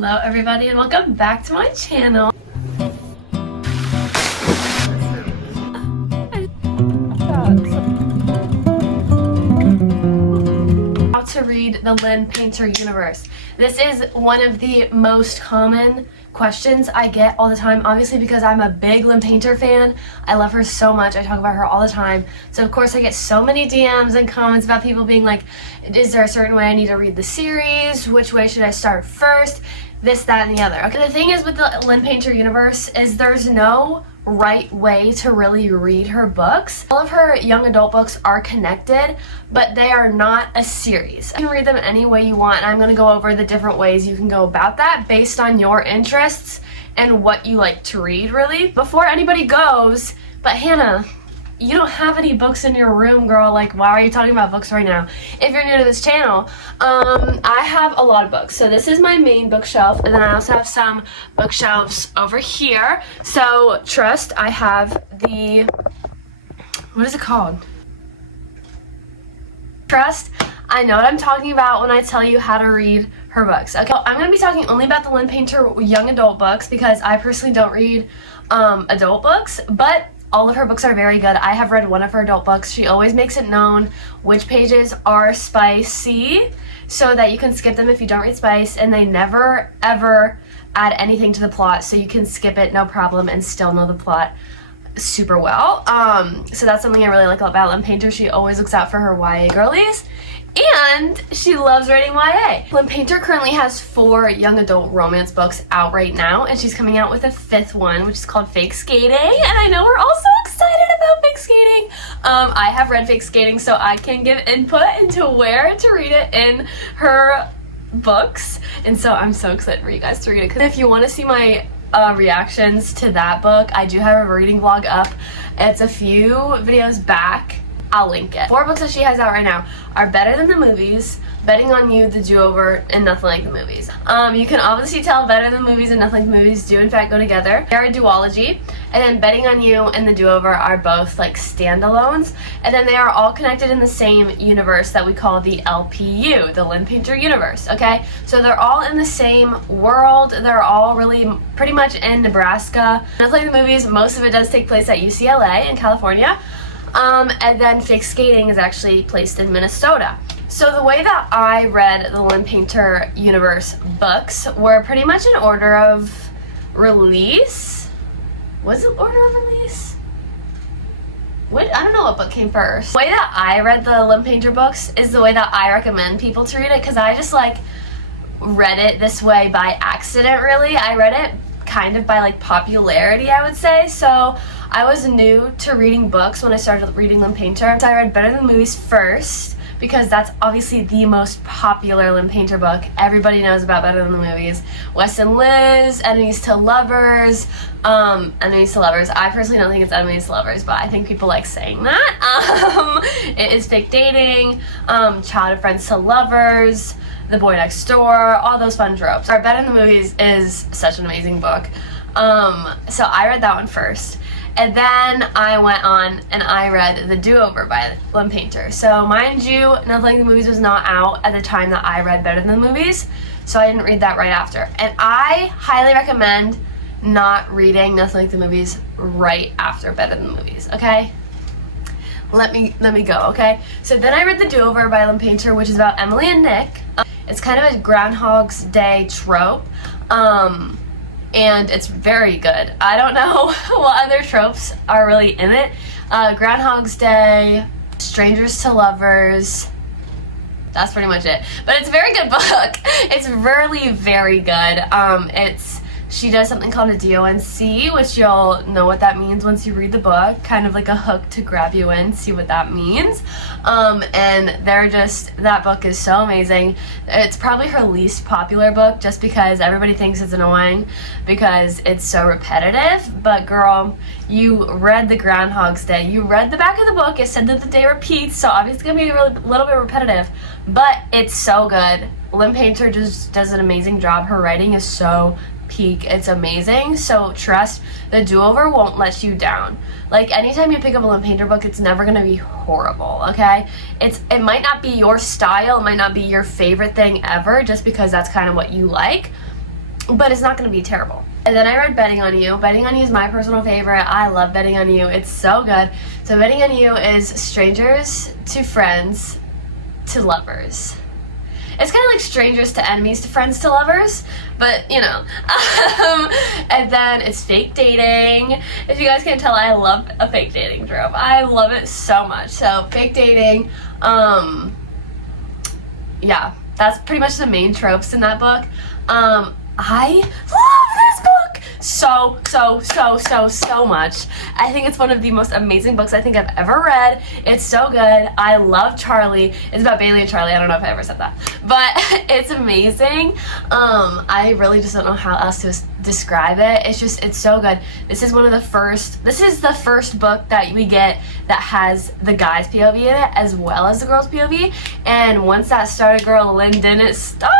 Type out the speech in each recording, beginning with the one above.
Hello everybody and welcome back to my channel. How to read the Lynn Painter universe. This is one of the most common questions I get all the time, obviously because I'm a big Lynn Painter fan. I love her so much. I talk about her all the time. So of course I get so many DMs and comments about people being like, is there a certain way I need to read the series? Which way should I start first? This, that, and the other. Okay, the thing is with the Lynn Painter universe is there's no right way to really read her books. All of her young adult books are connected, but they are not a series. You can read them any way you want, and I'm going to go over the different ways you can go about that based on your interests and what you like to read, really. Before anybody goes, but Hannah, you don't have any books in your room, girl. Like, why are you talking about books right now? If you're new to this channel, I have a lot of books. So this is my main bookshelf, and then I also have some bookshelves over here. So trust, I have the, what is it called? Trust, I know what I'm talking about when I tell you how to read her books. Okay, I'm going to be talking only about the Lynn Painter young adult books because I personally don't read adult books, but all of her books are very good. I have read one of her adult books. She always makes it known which pages are spicy so that you can skip them if you don't read spice, and they never ever add anything to the plot, so you can skip it no problem and still know the plot super well. So that's something I really like about Lynn Painter. She always looks out for her YA girlies, and she loves writing YA. Lynn Painter currently has 4 young adult romance books out right now, and she's coming out with a 5th one, which is called Fake Skating, and I know we're all so excited about Fake Skating. I have read Fake Skating, so I can give input into where to read it in her books, and so I'm so excited for you guys to read it. Because if you want to see my reactions to that book, I do have a reading vlog up. It's a few videos back. I'll link it. 4 books that she has out right now are Better Than the Movies, Betting on You, The Do-Over, and Nothing Like the Movies. You can obviously tell Better Than the Movies and Nothing Like the Movies do in fact go together. They're a duology, and then Betting on You and The Do-Over are both like standalones, and then they are all connected in the same universe that we call the LPU, the Lynn Painter universe, okay? So they're all in the same world. They're all really pretty much in Nebraska. Nothing Like the Movies, most of it does take place at UCLA in California. And then Fake Skating is actually placed in Minnesota. So the way that I read the Lynn Painter universe books were pretty much in order of release. Was it order of release? What? I don't know what book came first. The way that I read the Lynn Painter books is the way that I recommend people to read it, because I just like read it this way by accident, really. I read it kind of by like popularity, I would say. So I was new to reading books when I started reading Lynn Painter. So I read Better Than the Movies first because that's obviously the most popular Lynn Painter book. Everybody knows about Better Than the Movies. Wes and Liz, Enemies to Lovers, Enemies to Lovers. I personally don't think it's Enemies to Lovers, but I think people like saying that. It is Fake Dating, Childhood Friends to Lovers, The Boy Next Door, all those fun tropes. Our Better Than the Movies is such an amazing book. So I read that one first. And then I went on and I read The Do-Over by Lynn Painter. So mind you, Nothing Like the Movies was not out at the time that I read Better Than the Movies, so I didn't read that right after. And I highly recommend not reading Nothing Like the Movies right after Better Than the Movies, okay? Let me go, okay? So then I read The Do-Over by Lynn Painter, which is about Emily and Nick. It's kind of a Groundhog's Day trope. And it's very good. I don't know what other tropes are really in it. Groundhog's Day, Strangers to Lovers, that's pretty much it. But it's a very good book. It's really very good. She does something called a DONC, which you'll know what that means once you read the book, kind of like a hook to grab you in, see what that means. And that book is so amazing. It's probably her least popular book just because everybody thinks it's annoying because it's so repetitive. But girl, you read the Groundhog's Day. You read the back of the book. It said that the day repeats, so obviously it's going to be a little bit repetitive, but it's so good. Lynn Painter just does an amazing job. Her writing is so peak. It's amazing. So trust, The Do-Over won't let you down. Like anytime you pick up a Lynn Painter book, it's never gonna be horrible, okay? It might not be your style, it might not be your favorite thing ever, just because that's kind of what you like. but it's not going to be terrible. And then I read Betting on You. Betting on You is my personal favorite. I love Betting on You. It's so good. So Betting on You is strangers to friends to lovers. It's kind of like strangers to enemies to friends to lovers, but you know. And then it's fake dating. If you guys can't tell, I love a fake dating trope. I love it so much. So fake dating, yeah, that's pretty much the main tropes in that book. I love this book so much. I think it's one of the most amazing books I think I've ever read. It's so good. I love Charlie. It's about Bailey and Charlie. I don't know if I ever said that, but it's amazing. I really just don't know how else to describe it. It's so good. This is the first book that we get that has the guy's POV in it as well as the girl's POV. And once that started, girl, Lynn didn't stop.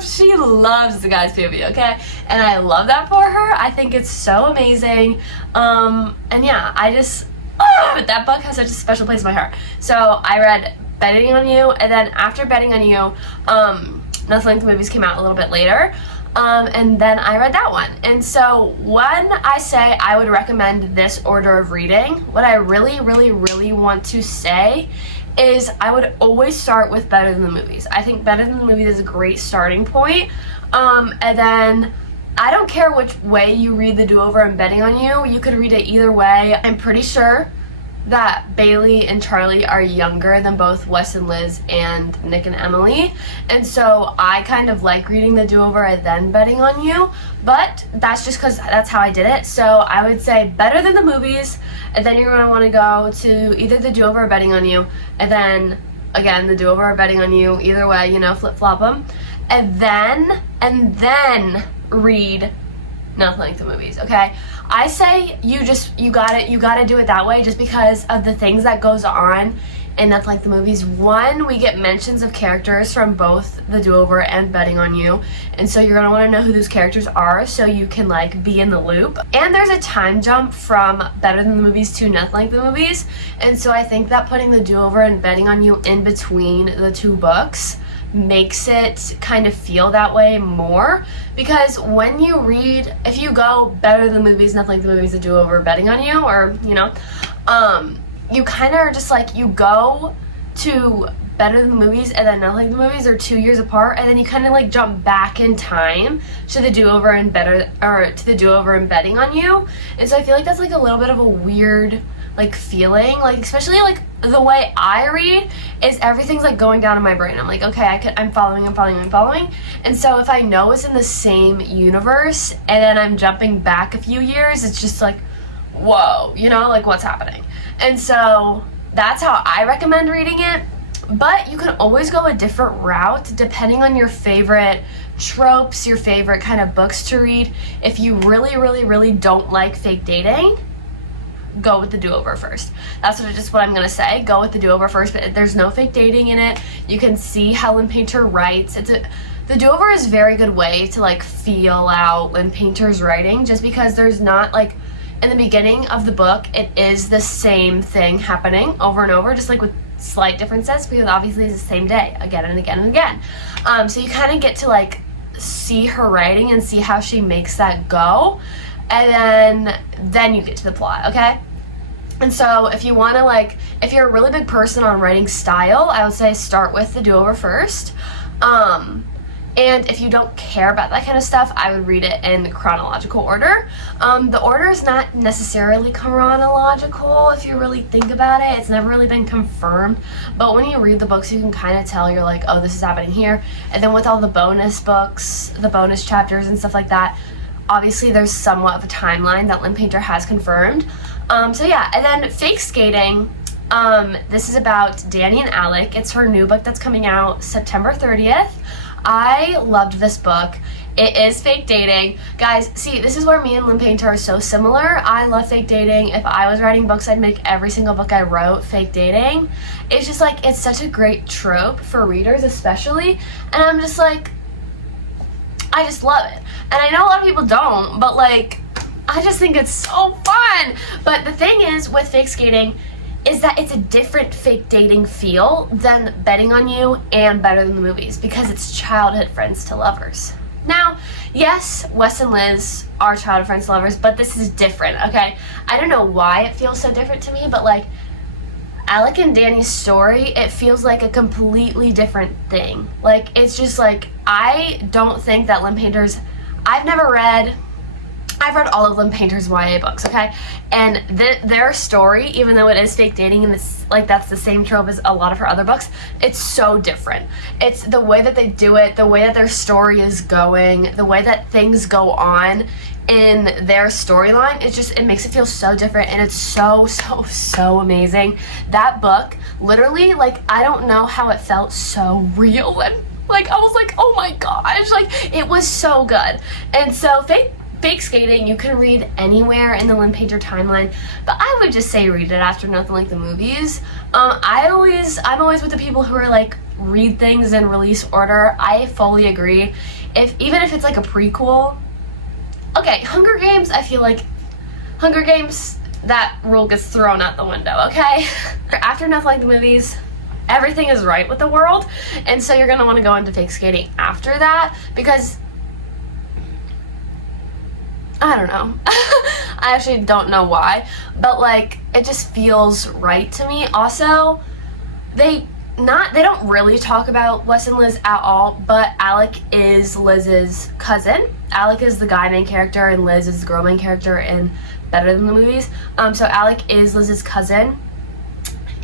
She loves the guy's POV, okay? And I love that for her. I think it's so amazing. And yeah, that book has such a special place in my heart. So I read Betting on You, and then after Betting on You, Nothing Like the Movies came out a little bit later. And then I read that one. And so when I say I would recommend this order of reading, what I really want to say is I would always start with Better Than the Movies. I think Better Than the Movies is a great starting point. And then I don't care which way you read The Do-Over and Betting on You. You could read it either way. I'm pretty sure that Bailey and Charlie are younger than both Wes and Liz and Nick and Emily, and so I kind of like reading The Do-Over and then Betting on You, but that's just because that's how I did it. So I would say Better Than the Movies, and then you're going to want to go to either The Do-Over or Betting on You, and then again The Do-Over or Betting on You, either way, you know, flip-flop them, and then read Nothing Like the Movies, okay? I say you gotta do it that way just because of the things that goes on in Nothing Like the Movies. One, we get mentions of characters from both The Do-Over and Betting on You, and so you're gonna want to know who those characters are so you can like be in the loop. And there's a time jump from Better Than the Movies to Nothing Like the Movies, and so I think that putting The Do-Over and Betting on You in between the two books makes it kind of feel that way more, because when you read, if you go Better Than the Movies, Nothing Like the Movies, The Do-Over, Betting on You, or you know, you kind of are just like, you go to Better Than the Movies and then Nothing Like the Movies are 2 years apart, and then you kind of like jump back in time to The Do-Over and to The Do-Over and Betting on You, and so I feel like that's like a little bit of a weird like feeling, like especially like the way I read is everything's like going down in my brain. I'm like, okay, I'm following, and so if I know it's in the same universe and then I'm jumping back a few years, it's just like, whoa, you know, like what's happening? And so that's how I recommend reading it. But you can always go a different route depending on your favorite tropes, your favorite kind of books to read. If you really don't like fake dating, go with The Do-Over first. That's what I'm gonna say. Go with The Do-Over first, but there's no fake dating in it. You can see how Lynn Painter writes. The Do-Over is a very good way to like feel out Lynn Painter's writing, just because there's not like, in the beginning of the book, it is the same thing happening over and over, just like with slight differences, because obviously it's the same day again and again and again. So you kind of get to like see her writing and see how she makes that go, and then you get to the plot, okay? And so if you want to like, if you're a really big person on writing style, I would say start with The Do-Over first. And if you don't care about that kind of stuff, I would read it in chronological order. The order is not necessarily chronological if you really think about it. It's never really been confirmed. But when you read the books, you can kind of tell, you're like, oh, this is happening here. And then with all the bonus books, the bonus chapters and stuff like that, obviously there's somewhat of a timeline that Lynn Painter has confirmed. So yeah, and then Fake Skating. This is about Danny and Alec. It's her new book that's coming out September 30th. I loved this book. It is fake dating. Guys, see, this is where me and Lynn Painter are so similar. I love fake dating. If I was writing books, I'd make every single book I wrote fake dating. It's just like, it's such a great trope for readers especially. And I'm just like, I just love it. And I know a lot of people don't, but like, I just think it's so fun. But the thing is with Fake Skating is that it's a different fake dating feel than Betting on You and Better Than the Movies, because it's childhood friends to lovers. Now, yes, Wes and Liz are childhood friends and lovers, but this is different, okay? I don't know why it feels so different to me, but like Alec and Danny's story, it feels like a completely different thing. Like, it's just like, I don't think that Lynn Painter's, I've read all of Lynn Painter's YA books, okay? And their story, even though it is fake dating and it's like that's the same trope as a lot of her other books, it's so different. It's the way that they do it, the way that their story is going, the way that things go on in their storyline. It makes it feel so different, and it's so amazing. That book, literally, like, I don't know how it felt so real, and like I was like, oh my gosh, like it was so good. And so Fake Skating, you can read anywhere in the Lynn Painter timeline, but I would just say read it after Nothing Like the Movies. I'm always with the people who are like, read things in release order. I fully agree. Even if it's like a prequel. Okay, Hunger Games, I feel like Hunger Games, that rule gets thrown out the window, okay? After Nothing Like the Movies, everything is right with the world, and so you're gonna want to go into Fake Skating after that, because I don't know. I actually don't know why, but like it just feels right to me. Also, they don't really talk about Wes and Liz at all, but Alec is Liz's cousin. Alec is the guy main character and Liz is the girl main character in Better Than the Movies. So Alec is Liz's cousin,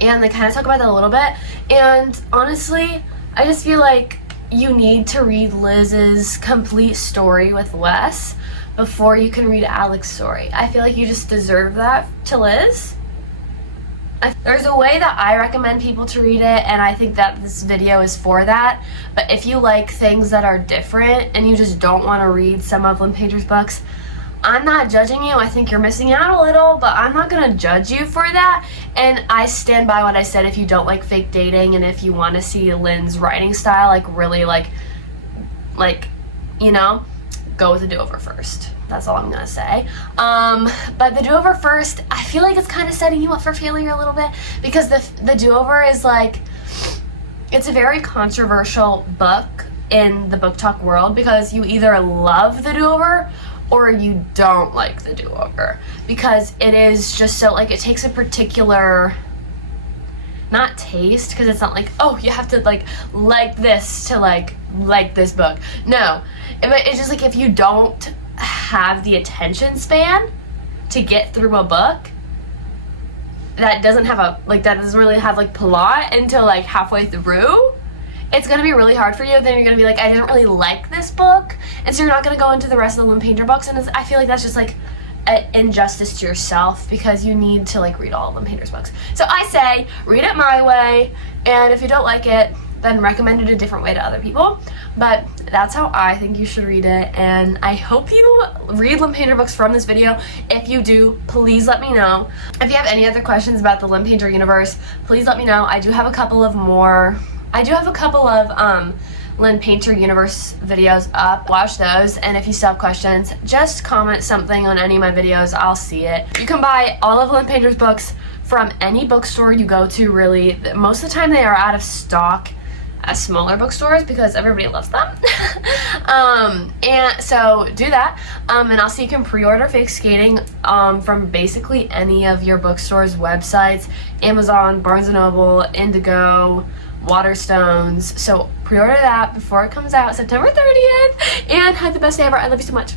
and they kind of talk about that a little bit. And honestly, I just feel like you need to read Liz's complete story with Wes before you can read Alec's story. I feel like you just deserve that to Liz. There's a way that I recommend people to read it, and I think that this video is for that. But if you like things that are different and you just don't want to read some of Lynn Painter's books, I'm not judging you. I think you're missing out a little, but I'm not going to judge you for that. And I stand by what I said. If you don't like fake dating and if you want to see Lynn's writing style, like really like, you know, go with the do-over first. That's all I'm gonna say. But the do-over first, I feel like it's kind of setting you up for failure a little bit, because the do-over is like, it's a very controversial book in the book talk world, because you either love the do-over or you don't like the do-over, because it is just so, like, it takes a particular, not taste, because it's not like, oh, you have to like this to like this book. No, it's just like, if you don't have the attention span to get through a book that doesn't really have like plot until like halfway through, it's gonna be really hard for you. Then you're gonna be like, I didn't really like this book, and so you're not gonna go into the rest of the Lynn Painter books. And I feel like that's just like an injustice to yourself, because you need to like read all of Lynn Painter's books. So I say read it my way, and if you don't like it, then recommend it a different way to other people. But that's how I think you should read it, and I hope you read Lynn Painter books from this video. If you do, please let me know. If you have any other questions about the Lynn Painter universe, please let me know. I do have a couple of Lynn Painter universe videos up. Watch those, and if you still have questions, just comment something on any of my videos. I'll see it. You can buy all of Lynn Painter's books from any bookstore you go to, really. Most of the time they are out of stock at smaller bookstores because everybody loves them. And so do that, and also you can pre-order Fake Skating from basically any of your bookstores' websites: Amazon, Barnes & Noble, Indigo, Waterstones. So pre-order that before it comes out September 30th, and have the best day ever. I love you so much.